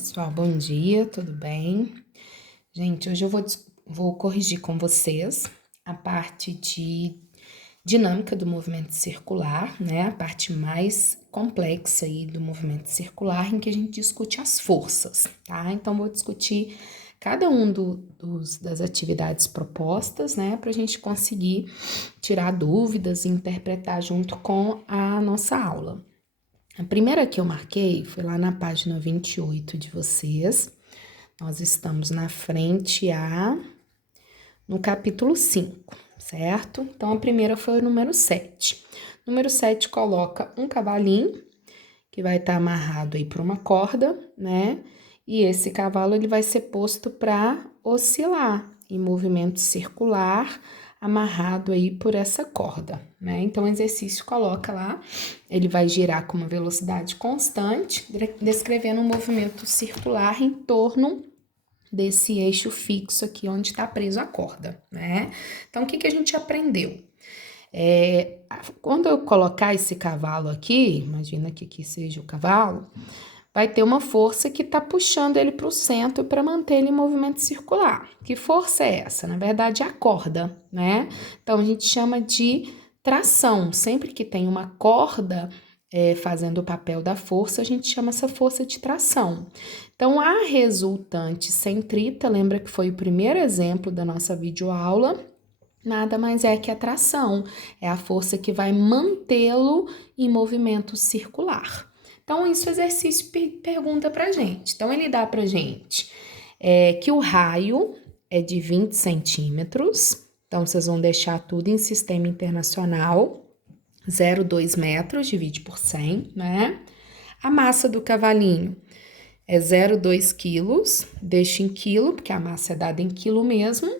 Pessoal, bom dia, tudo bem? Gente, hoje eu vou corrigir com vocês a parte de dinâmica do movimento circular, né? A parte mais complexa aí do movimento circular, em que a gente discute as forças, tá? Então, vou discutir cada um das atividades propostas, né? Para a gente conseguir tirar dúvidas e interpretar junto com a nossa aula. A primeira que eu marquei foi lá na página 28 de vocês. Nós estamos na frente no capítulo 5, certo? Então, a primeira foi o número 7. Número 7 coloca um cavalinho, que vai estar amarrado aí para uma corda, né? E esse cavalo, ele vai ser posto para oscilar em movimento circular, amarrado aí por essa corda, né? Então, o exercício coloca lá, ele vai girar com uma velocidade constante, descrevendo um movimento circular em torno desse eixo fixo aqui onde está preso a corda, né? Então, o que a gente aprendeu? Quando eu colocar esse cavalo aqui, imagina que aqui seja o cavalo, vai ter uma força que está puxando ele para o centro para manter ele em movimento circular. Que força é essa? Na verdade, é a corda, né? Então, a gente chama de tração. Sempre que tem uma corda fazendo o papel da força, a gente chama essa força de tração. Então, a resultante centrita, lembra que foi o primeiro exemplo da nossa videoaula, nada mais é que a tração, é a força que vai mantê-lo em movimento circular. Então, isso o exercício pergunta pra gente. Então, ele dá pra gente que o raio é de 20 centímetros, então vocês vão deixar tudo em sistema internacional, 0,2 metros, divide por 100, né? A massa do cavalinho é 0,2 quilos, deixa em quilo, porque a massa é dada em quilo mesmo,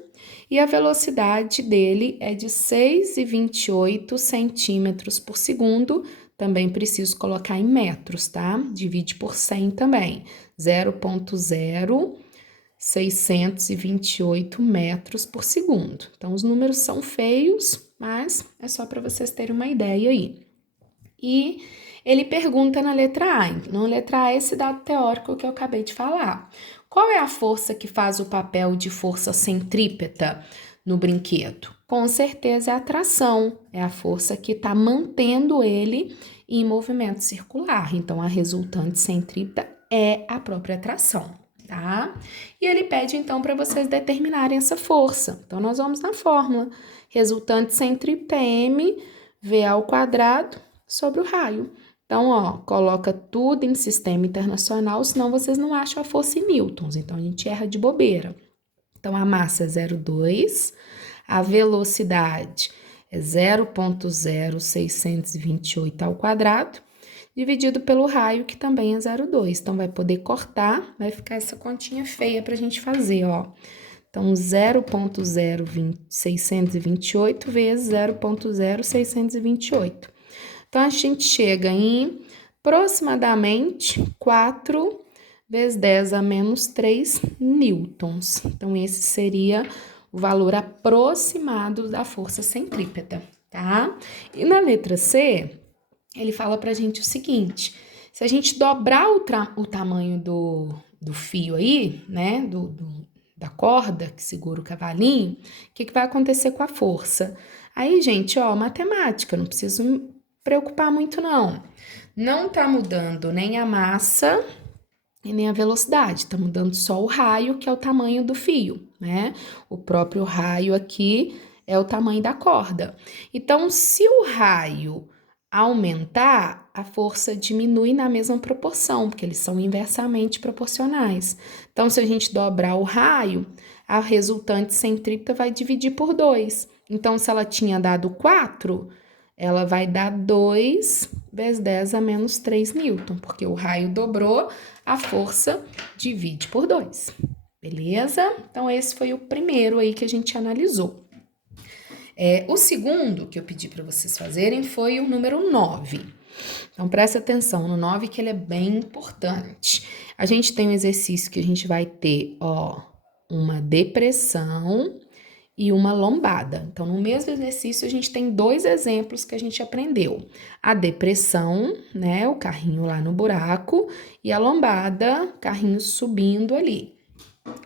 e a velocidade dele é de 6,28 centímetros por segundo, também preciso colocar em metros, tá? Divide por 100 também, 0,0628 metros por segundo. Então, os números são feios, mas é só para vocês terem uma ideia aí. E ele pergunta na letra A. Na letra A, esse dado teórico que eu acabei de falar. Qual é a força que faz o papel de força centrípeta no brinquedo? Com certeza é a tração, é a força que está mantendo ele em movimento circular. Então, a resultante centrípeta é a própria tração, tá? E ele pede, então, para vocês determinarem essa força. Então, nós vamos na fórmula. Resultante centrípeta é mv ao quadrado sobre o raio. Então, ó, coloca tudo em sistema internacional, senão vocês não acham a força em newtons. Então, a gente erra de bobeira. Então, a massa é 0,2, a velocidade é 0,0628 ao quadrado, dividido pelo raio, que também é 0,2. Então, vai poder cortar, vai ficar essa continha feia pra gente fazer, ó. Então, 0,0628 vezes 0,0628. Então, a gente chega em aproximadamente 4 vezes 10 a menos 3 newtons. Então, esse seria o valor aproximado da força centrípeta, tá? E na letra C, ele fala pra gente o seguinte: se a gente dobrar o tamanho do fio aí, né, da corda que segura o cavalinho, o que vai acontecer com a força? Aí, gente, ó, matemática, não preciso preocupar muito, não. Não tá mudando nem a massa e nem a velocidade, tá mudando só o raio, que é o tamanho do fio, né? O próprio raio aqui é o tamanho da corda. Então, se o raio aumentar, a força diminui na mesma proporção, porque eles são inversamente proporcionais. Então, se a gente dobrar o raio, a resultante centrípeta vai dividir por 2. Então, se ela tinha dado 4, ela vai dar 2 vezes 10 a menos 3 newton, porque o raio dobrou, a força divide por 2, beleza? Então, esse foi o primeiro aí que a gente analisou. O segundo que eu pedi para vocês fazerem foi o número 9. Então, presta atenção no 9, que ele é bem importante. A gente tem um exercício que a gente vai ter, ó, uma depressão e uma lombada. Então, no mesmo exercício, a gente tem 2 exemplos que a gente aprendeu. A depressão, né, o carrinho lá no buraco, e a lombada, carrinho subindo ali.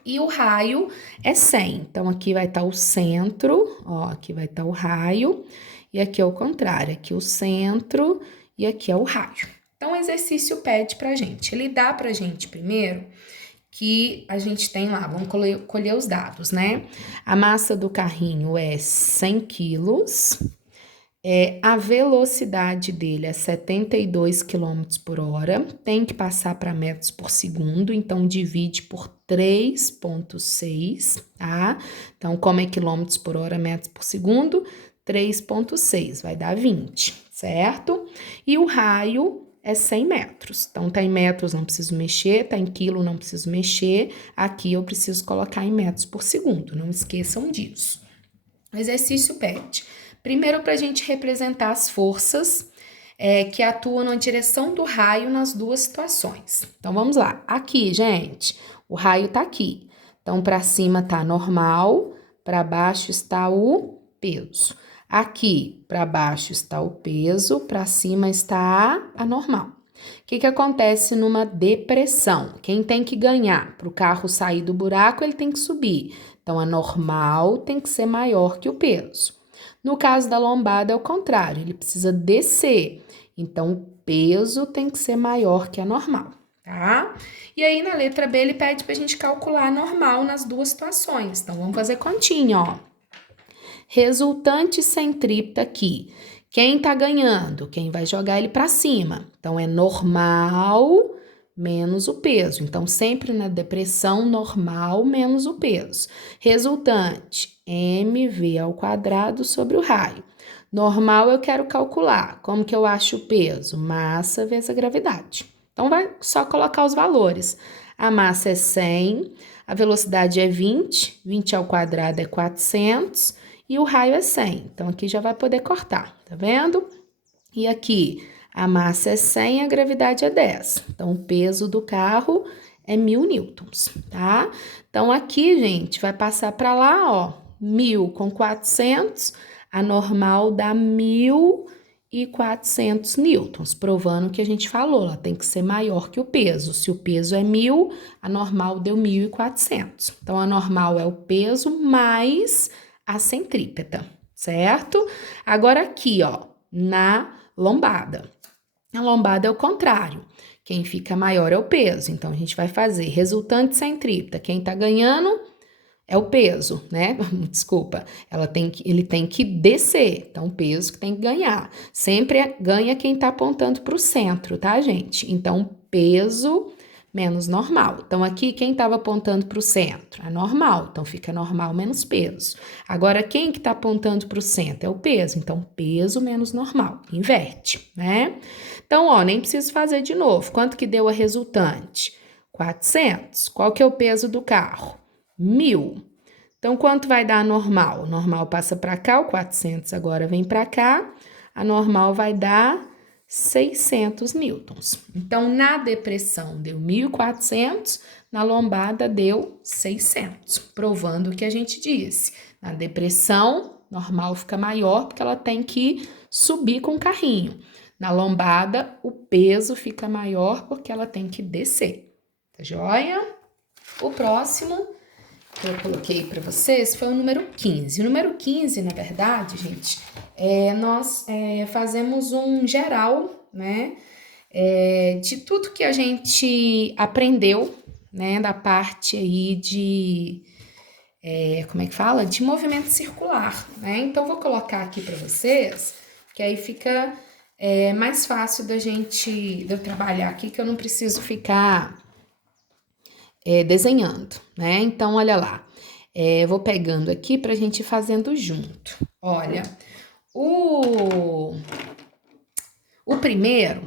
E o raio é 100. Então, aqui vai estar o centro, ó, aqui vai estar o raio, e aqui é o contrário, aqui o centro e aqui é o raio. Então, o exercício pede pra gente, ele dá pra gente primeiro que a gente tem lá, vamos colher os dados, né? A massa do carrinho é 100 quilos, a velocidade dele é 72 km por hora, tem que passar para metros por segundo, então divide por 3,6, tá? Então, como é quilômetros por hora, metros por segundo, 3,6, vai dar 20, certo? E o raio é 100 metros. Então, tá em metros, não preciso mexer, tá em quilo, não preciso mexer. Aqui eu preciso colocar em metros por segundo, não esqueçam disso. O exercício pede, primeiro, para a gente representar as forças que atuam na direção do raio nas 2 situações. Então, vamos lá. Aqui, gente, o raio tá aqui. Então, para cima tá normal, para baixo está o peso. Aqui, para baixo está o peso, para cima está a normal. O que acontece numa depressão? Quem tem que ganhar? Para o carro sair do buraco, ele tem que subir. Então, a normal tem que ser maior que o peso. No caso da lombada, é o contrário, ele precisa descer. Então, o peso tem que ser maior que a normal, tá? E aí, na letra B, ele pede pra gente calcular a normal nas 2 situações. Então, vamos fazer continha, ó. Resultante centrípeta aqui. Quem tá ganhando? Quem vai jogar ele para cima. Então, é normal menos o peso. Então, sempre na depressão, normal menos o peso. Resultante, mv ao quadrado sobre o raio. Normal eu quero calcular. Como que eu acho o peso? Massa vezes a gravidade. Então, vai só colocar os valores. A massa é 100, a velocidade é 20, 20 ao quadrado é 400 e o raio é 100. Então, aqui já vai poder cortar, tá vendo? E aqui, a massa é 100 e a gravidade é 10. Então, o peso do carro é 1000 newtons, tá? Então, aqui, gente, vai passar para lá, ó, 1000 com 400, a normal dá 1400 newtons, provando que a gente falou, ela tem que ser maior que o peso. Se o peso é 1000, a normal deu 1400. Então, a normal é o peso mais a centrípeta, certo? Agora aqui, ó, na lombada. A lombada é o contrário. Quem fica maior é o peso. Então, a gente vai fazer resultante centrípeta. Quem tá ganhando é o peso, né? Desculpa. Ele tem que descer. Então, o peso que tem que ganhar. Sempre ganha quem tá apontando para o centro, tá, gente? Então, peso menos normal. Então, aqui, quem estava apontando para o centro? A normal. Então, fica normal menos peso. Agora, quem que está apontando para o centro? É o peso. Então, peso menos normal. Inverte, né? Então, ó, nem preciso fazer de novo. Quanto que deu a resultante? 400. Qual que é o peso do carro? 1000. Então, quanto vai dar a normal? O normal passa para cá, o 400 agora vem para cá. A normal vai dar 600 newtons. Então, na depressão deu 1400, na lombada deu 600, provando o que a gente disse. Na depressão, normal fica maior porque ela tem que subir com o carrinho. Na lombada, o peso fica maior porque ela tem que descer. Tá joia? O próximo que eu coloquei para vocês foi o número 15. O número 15, na verdade, gente, nós fazemos um geral, né, de tudo que a gente aprendeu, né, da parte aí de, como é que fala? De movimento circular, né? Então, vou colocar aqui para vocês, que aí fica mais fácil de eu trabalhar aqui, que eu não preciso ficar desenhando, né? Então, olha lá. Vou pegando aqui pra gente ir fazendo junto. Olha, o primeiro,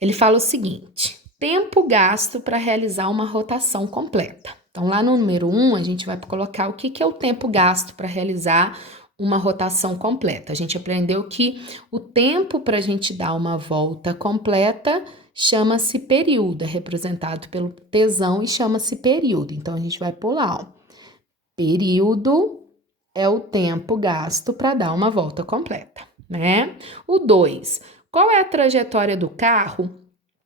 ele fala o seguinte: tempo gasto para realizar uma rotação completa. Então, lá no número 1, a gente vai colocar o que é o tempo gasto para realizar uma rotação completa. A gente aprendeu que o tempo para a gente dar uma volta completa chama-se período, é representado pelo tesão e chama-se período. Então, a gente vai pular, ó. Período é o tempo gasto para dar uma volta completa, né? O 2, qual é a trajetória do carro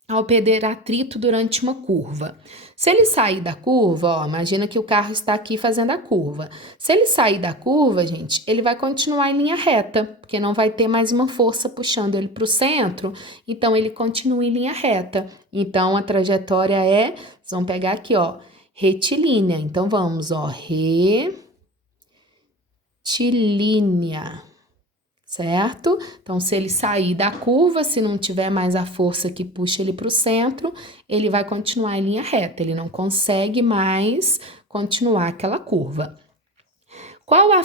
ao perder atrito durante uma curva? Se ele sair da curva, ó, imagina que o carro está aqui fazendo a curva. Se ele sair da curva, gente, ele vai continuar em linha reta, porque não vai ter mais uma força puxando ele para o centro, então ele continua em linha reta. Então, a trajetória é, vocês vão pegar aqui, ó, retilínea. Então, vamos, ó, retilínea. Certo? Então, se ele sair da curva, se não tiver mais a força que puxa ele para o centro, ele vai continuar em linha reta, ele não consegue mais continuar aquela curva. Qual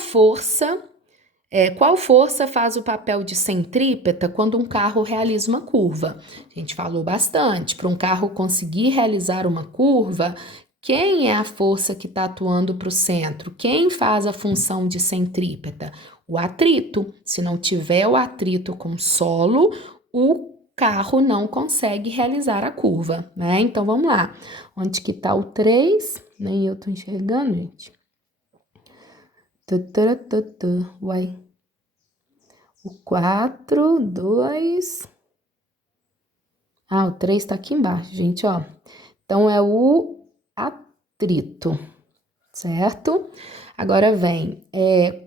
força faz o papel de centrípeta quando um carro realiza uma curva? A gente falou bastante, para um carro conseguir realizar uma curva, quem é a força que está atuando para o centro? Quem faz a função de centrípeta? O atrito. Se não tiver o atrito com o solo, o carro não consegue realizar a curva, né? Então, vamos lá. Onde que tá o 3? Nem eu tô enxergando, gente. Uai. O 4, 2... Ah, o 3 tá aqui embaixo, gente, ó. Então, é o atrito, certo? Agora vem,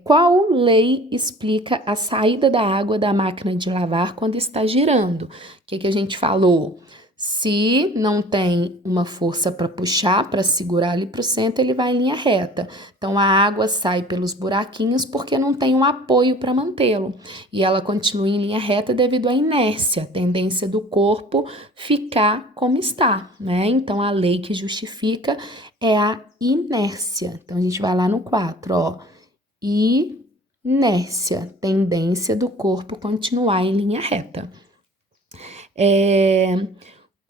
qual lei explica a saída da água da máquina de lavar quando está girando? O que a gente falou? Se não tem uma força para puxar, para segurar ali para o centro, ele vai em linha reta. Então, a água sai pelos buraquinhos porque não tem um apoio para mantê-lo. E ela continua em linha reta devido à inércia, a tendência do corpo ficar como está, né? Então, a lei que justifica é a inércia. Então, a gente vai lá no 4, ó. Inércia, tendência do corpo continuar em linha reta.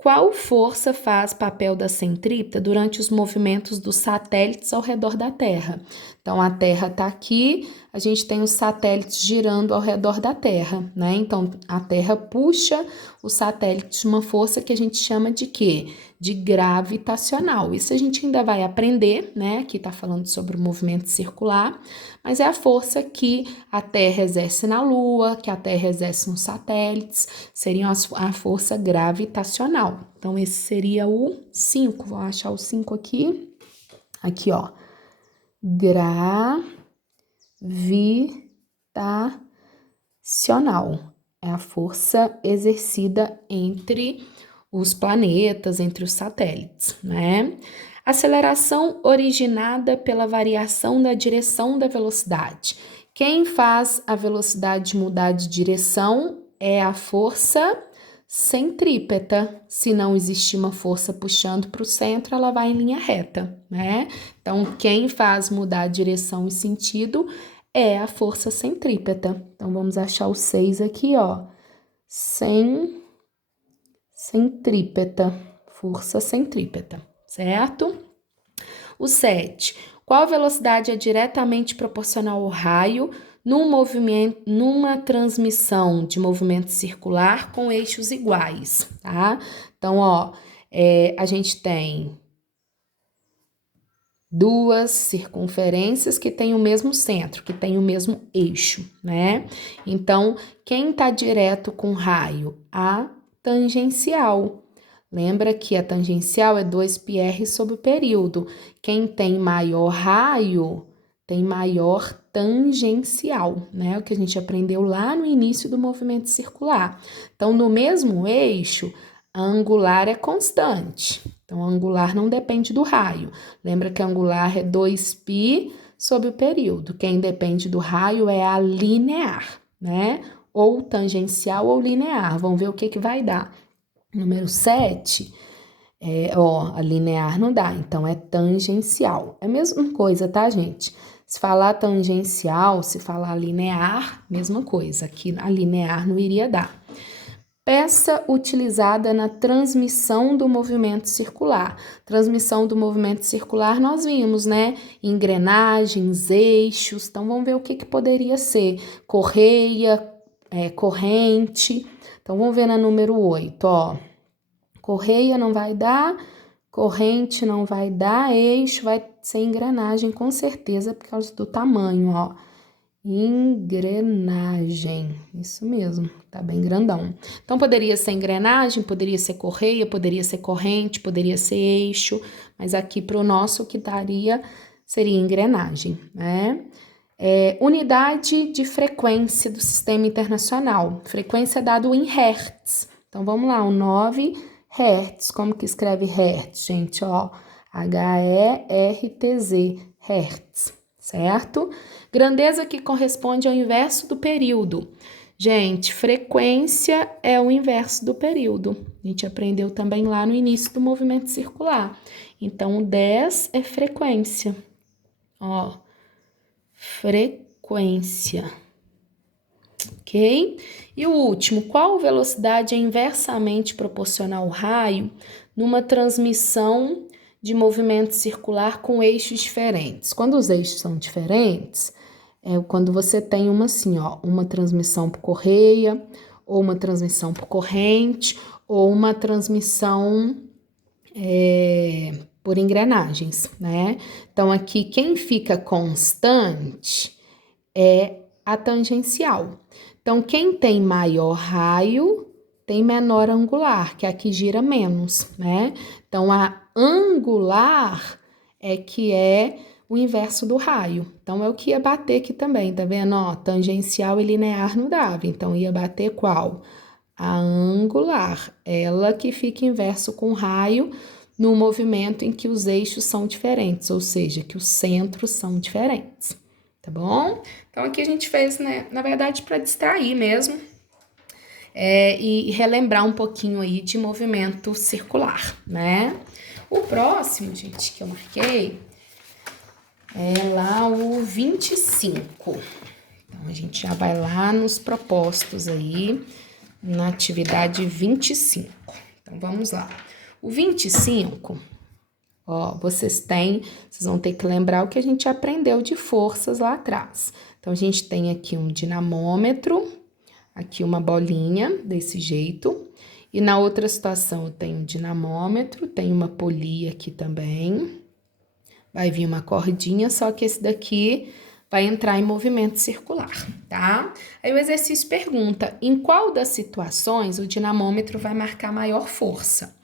Qual força faz papel da centrípeta durante os movimentos dos satélites ao redor da Terra? Então, a Terra está aqui, a gente tem os satélites girando ao redor da Terra, né? Então, a Terra puxa os satélites de uma força que a gente chama de quê? De gravitacional. Isso a gente ainda vai aprender, né? Aqui está falando sobre o movimento circular, mas é a força que a Terra exerce na Lua, que a Terra exerce nos satélites, seria a força gravitacional. Então, esse seria o 5. Vou achar o 5 aqui. Aqui, ó. Gravitacional. É a força exercida entre os planetas, entre os satélites, né? Aceleração originada pela variação da direção da velocidade. Quem faz a velocidade mudar de direção é a força centrípeta. Se não existir uma força puxando para o centro, ela vai em linha reta, né? Então, quem faz mudar a direção e sentido é a força centrípeta. Então, vamos achar o 6 aqui, ó. Centrípeta, força centrípeta, certo? O 7. Qual velocidade é diretamente proporcional ao raio numa transmissão de movimento circular com eixos iguais, tá? Então, ó, a gente tem duas circunferências que têm o mesmo centro, que têm o mesmo eixo, né? Então, quem tá direto com raio? A tangencial. Lembra que a tangencial é 2πr sobre o período. Quem tem maior raio tem maior tangencial, né? O que a gente aprendeu lá no início do movimento circular. Então, no mesmo eixo, a angular é constante. Então, a angular não depende do raio. Lembra que a angular é 2π sobre o período. Quem depende do raio é a linear, né? Ou tangencial ou linear. Vamos ver o que vai dar. Número 7, a linear não dá, então é tangencial. É a mesma coisa, tá, gente? Se falar tangencial, se falar linear, mesma coisa. Aqui a linear não iria dar. Peça utilizada na transmissão do movimento circular. Transmissão do movimento circular nós vimos, né? Engrenagens, eixos. Então, vamos ver o que poderia ser. Correia, corrente. Então, vamos ver na número 8, ó. Correia não vai dar, corrente não vai dar, eixo vai ser engrenagem, com certeza, por causa do tamanho, ó. Engrenagem, isso mesmo, tá bem grandão. Então, poderia ser engrenagem, poderia ser correia, poderia ser corrente, poderia ser eixo, mas aqui para o nosso o que daria seria engrenagem, né? Unidade de frequência do sistema internacional. Frequência é dado em hertz. Então, vamos lá, o 9 hertz. Como que escreve hertz, gente? Ó, Hertz, hertz, certo? Grandeza que corresponde ao inverso do período. Gente, frequência é o inverso do período. A gente aprendeu também lá no início do movimento circular. Então, o 10 é frequência. Ó, frequência. Ok? E o último, qual velocidade é inversamente proporcional ao raio numa transmissão de movimento circular com eixos diferentes? Quando os eixos são diferentes, quando você tem uma assim, ó, uma transmissão por correia, ou uma transmissão por corrente, ou uma transmissão por engrenagens, né? Então, aqui, quem fica constante é a tangencial. Então, quem tem maior raio tem menor angular, que aqui gira menos, né? Então, a angular é que é o inverso do raio. Então, é o que ia bater aqui também, tá vendo? Ó, tangencial e linear não dava. Então, ia bater qual? A angular, ela que fica inverso com o raio no movimento em que os eixos são diferentes, ou seja, que os centros são diferentes, tá bom? Então, aqui a gente fez, né, na verdade, para distrair mesmo e relembrar um pouquinho aí de movimento circular, né? O próximo, gente, que eu marquei é lá o 25. Então, a gente já vai lá nos propostos aí, na atividade 25. Então, vamos lá. O 25, ó, vocês vão ter que lembrar o que a gente aprendeu de forças lá atrás. Então, a gente tem aqui um dinamômetro, aqui uma bolinha, desse jeito. E na outra situação, eu tenho um dinamômetro, tem uma polia aqui também. Vai vir uma cordinha, só que esse daqui vai entrar em movimento circular, tá? Aí o exercício pergunta, em qual das situações o dinamômetro vai marcar maior força?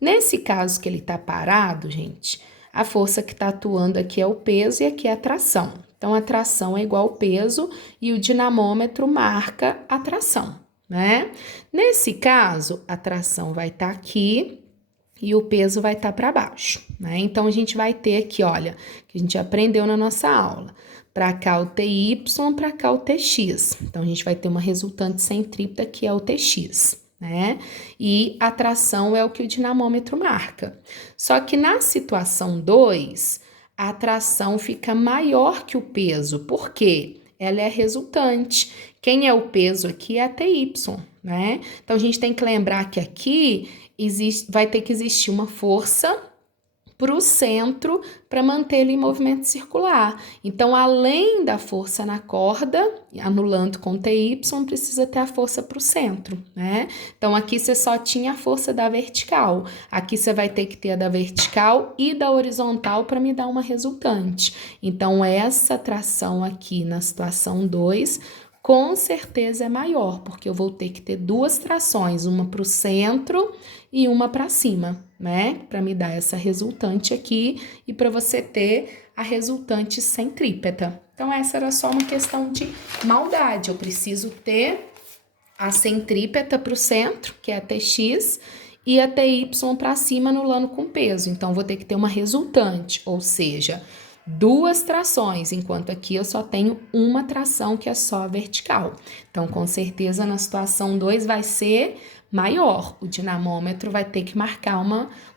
Nesse caso que ele tá parado, gente, a força que tá atuando aqui é o peso e aqui é a tração. Então, a tração é igual ao peso e o dinamômetro marca a tração, né? Nesse caso, a tração vai estar aqui e o peso vai estar para baixo, né? Então, a gente vai ter aqui, olha, que a gente aprendeu na nossa aula. Para cá o TY, para cá o TX. Então, a gente vai ter uma resultante centrípeta que é o TX, né? E a tração é o que o dinamômetro marca. Só que na situação 2, a tração fica maior que o peso. Por quê? Ela é resultante. Quem é o peso aqui é a TY, né? Então, a gente tem que lembrar que aqui vai ter que existir uma força para o centro para manter ele em movimento circular. Então, além da força na corda, anulando com TY, precisa ter a força para o centro, né? Então, aqui você só tinha a força da vertical. Aqui você vai ter que ter a da vertical e da horizontal para me dar uma resultante. Então, essa tração aqui na situação 2, com certeza é maior, porque eu vou ter que ter duas trações, uma para o centro e uma para cima, né? Para me dar essa resultante aqui e para você ter a resultante centrípeta. Então, essa era só uma questão de maldade. Eu preciso ter a centrípeta para o centro, que é a TX, e a TY para cima anulando com peso. Então, vou ter que ter uma resultante, ou seja, duas trações, enquanto aqui eu só tenho uma tração que é só a vertical. Então, com certeza, na situação 2 vai ser maior. O dinamômetro vai ter que marcar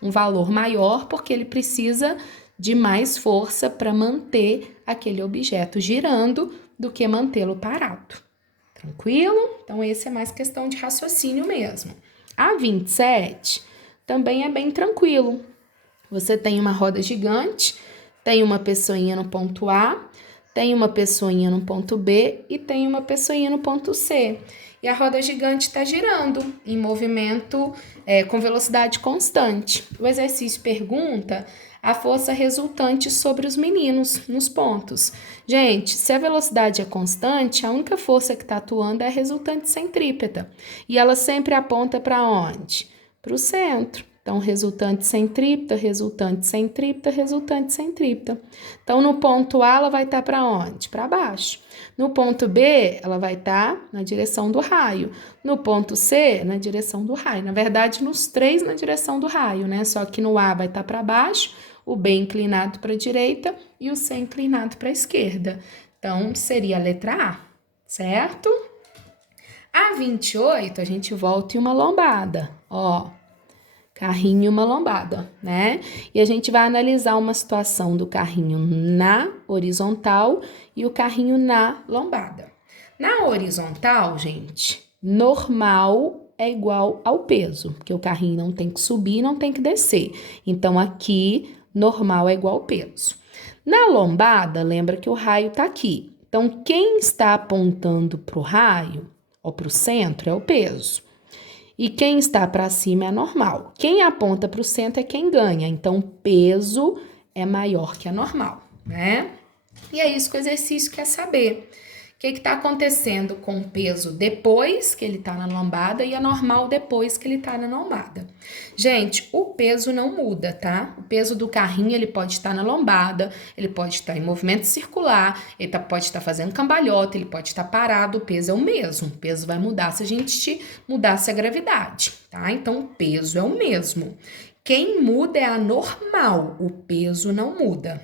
um valor maior, porque ele precisa de mais força para manter aquele objeto girando do que mantê-lo parado. Tranquilo? Então, esse é mais questão de raciocínio mesmo. A 27 também é bem tranquilo. Você tem uma roda gigante, tem uma pessoinha no ponto A, tem uma pessoinha no ponto B e tem uma pessoinha no ponto C. E a roda gigante está girando em movimento com velocidade constante. O exercício pergunta a força resultante sobre os meninos nos pontos. Gente, se a velocidade é constante, a única força que está atuando é a resultante centrípeta. E ela sempre aponta para onde? Para o centro. Então, resultante centrípeta, resultante centrípeta, resultante centrípeta. Então, no ponto A, ela vai estar para onde? Para baixo. No ponto B, ela vai estar na direção do raio. No ponto C, na direção do raio. Na verdade, nos três na direção do raio, né? Só que no A vai estar para baixo, o B inclinado para a direita e o C inclinado para a esquerda. Então, seria a letra A, certo? A 28, a gente volta em uma lombada, ó. Carrinho e uma lombada, né? E a gente vai analisar uma situação do carrinho na horizontal e o carrinho na lombada. Na horizontal, gente, normal é igual ao peso, porque o carrinho não tem que subir, não tem que descer. Então, aqui, normal é igual ao peso. Na lombada, lembra que o raio tá aqui. Então, quem está apontando para o raio ou para o centro é o peso. E quem está para cima é normal. Quem aponta para o centro é quem ganha. Então, peso é maior que a normal, né? E é isso que o exercício quer saber. O que está acontecendo com o peso depois que ele está na lombada e a normal depois que ele está na lombada? Gente, o peso não muda, tá? O peso do carrinho, ele pode estar na lombada, ele pode estar em movimento circular, ele pode estar fazendo cambalhota, ele pode estar parado, o peso é o mesmo. O peso vai mudar se a gente mudasse a gravidade, tá? Então, o peso é o mesmo. Quem muda é a normal, o peso não muda.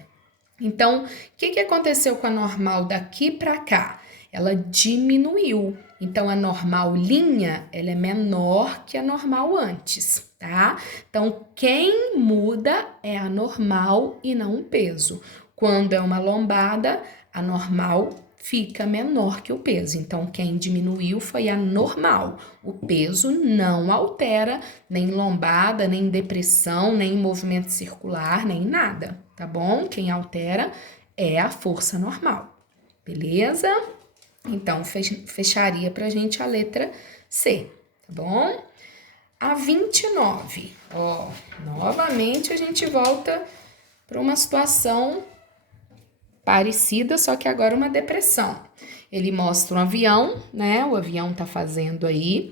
Então, o que aconteceu com a normal daqui para cá? Ela diminuiu. Então, a normal linha, ela é menor que a normal antes, tá? Então, quem muda é a normal e não o peso. Quando é uma lombada, a normal fica menor que o peso. Então, quem diminuiu foi a normal. O peso não altera nem lombada, nem depressão, nem movimento circular, nem nada, tá bom? Quem altera é a força normal, beleza? Então, fecharia pra gente a letra C, tá bom? A 29, ó, novamente a gente volta para uma situação parecida, só que agora uma depressão. Ele mostra um avião, né? O avião tá fazendo aí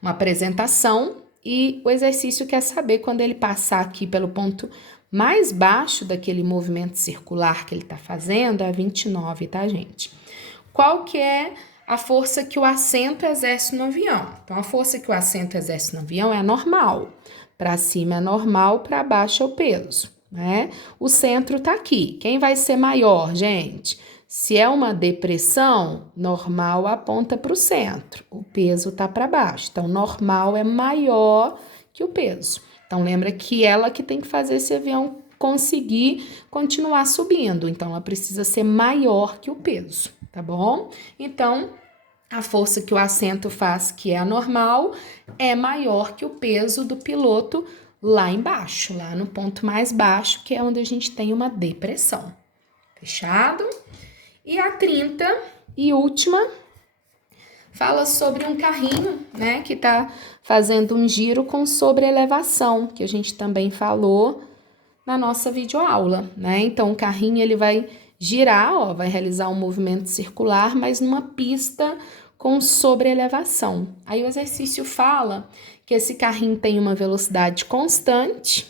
uma apresentação e o exercício quer saber quando ele passar aqui pelo ponto mais baixo daquele movimento circular que ele tá fazendo, é 29, tá, gente? Qual que é a força que o assento exerce no avião? Então, a força que o assento exerce no avião é a normal. Para cima é normal, para baixo é o peso, né? O centro tá aqui. Quem vai ser maior, gente? Se é uma depressão, normal aponta para o centro. O peso tá para baixo. Então, normal é maior que o peso. Então, lembra que ela que tem que fazer esse avião conseguir continuar subindo. Então, ela precisa ser maior que o peso, tá bom? Então, a força que o assento faz, que é a normal, é maior que o peso do piloto lá embaixo, lá no ponto mais baixo, que é onde a gente tem uma depressão. Fechado? E a 30 e última fala sobre um carrinho, né, que tá fazendo um giro com sobreelevação, que a gente também falou na nossa videoaula, né? Então, o carrinho, ele vai girar, ó, vai realizar um movimento circular, mas numa pista com sobreelevação. Aí o exercício fala que esse carrinho tem uma velocidade constante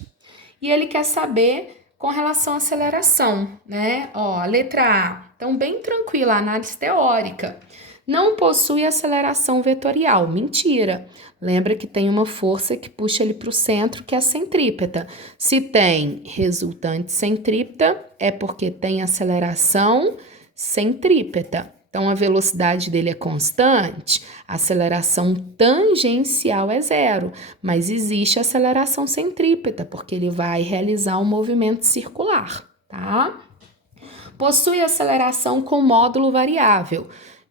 e ele quer saber com relação à aceleração, né? Ó, a letra A, então bem tranquila, análise teórica. Não possui aceleração vetorial, mentira. Lembra que tem uma força que puxa ele para o centro, que é a centrípeta. Se tem resultante centrípeta, é porque tem aceleração centrípeta. Então, a velocidade dele é constante, a aceleração tangencial é zero, mas existe aceleração centrípeta, porque ele vai realizar um movimento circular, tá? Possui aceleração com módulo variável.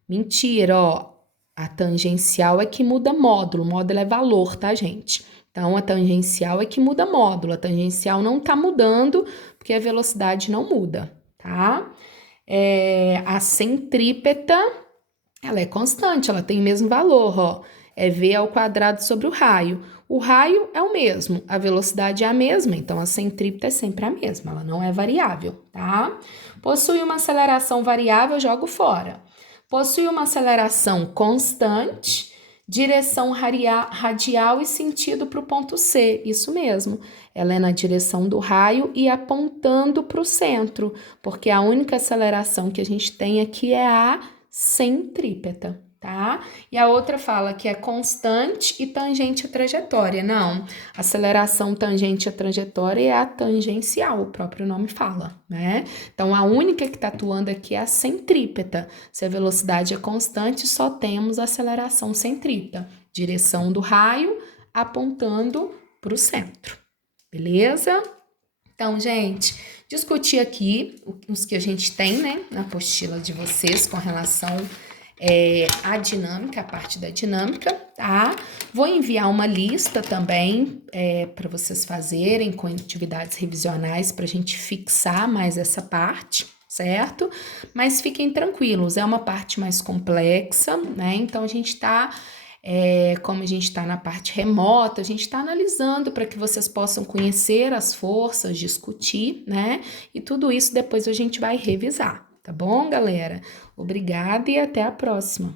Mentira, ó. A tangencial é que muda módulo. Módulo é valor, tá, gente? Então, a tangencial é que muda módulo. A tangencial não tá mudando porque a velocidade não muda, tá? A centrípeta, ela é constante, ela tem o mesmo valor, ó. É v ao quadrado sobre o raio. O raio é o mesmo, a velocidade é a mesma, então a centrípeta é sempre a mesma, ela não é variável, tá? Possui uma aceleração variável, jogo fora. Possui uma aceleração constante, direção radial e sentido para o ponto C, isso mesmo. Ela é na direção do raio e apontando para o centro, porque a única aceleração que a gente tem aqui é a centrípeta, tá? E a outra fala que é constante e tangente à trajetória. Não, aceleração tangente à trajetória é a tangencial, o próprio nome fala, né? Então, a única que está atuando aqui é a centrípeta. Se a velocidade é constante, só temos a aceleração centrípeta, direção do raio apontando para o centro, beleza? Então, gente, discutir aqui os que a gente tem, né, na apostila de vocês com relação à dinâmica, a parte da dinâmica, tá? Vou enviar uma lista também para vocês fazerem com atividades revisionais para a gente fixar mais essa parte, certo? Mas fiquem tranquilos, é uma parte mais complexa, né? Então, a gente tá... como a gente está na parte remota, a gente está analisando para que vocês possam conhecer as forças, discutir, né? E tudo isso depois a gente vai revisar, tá bom, galera? Obrigada e até a próxima.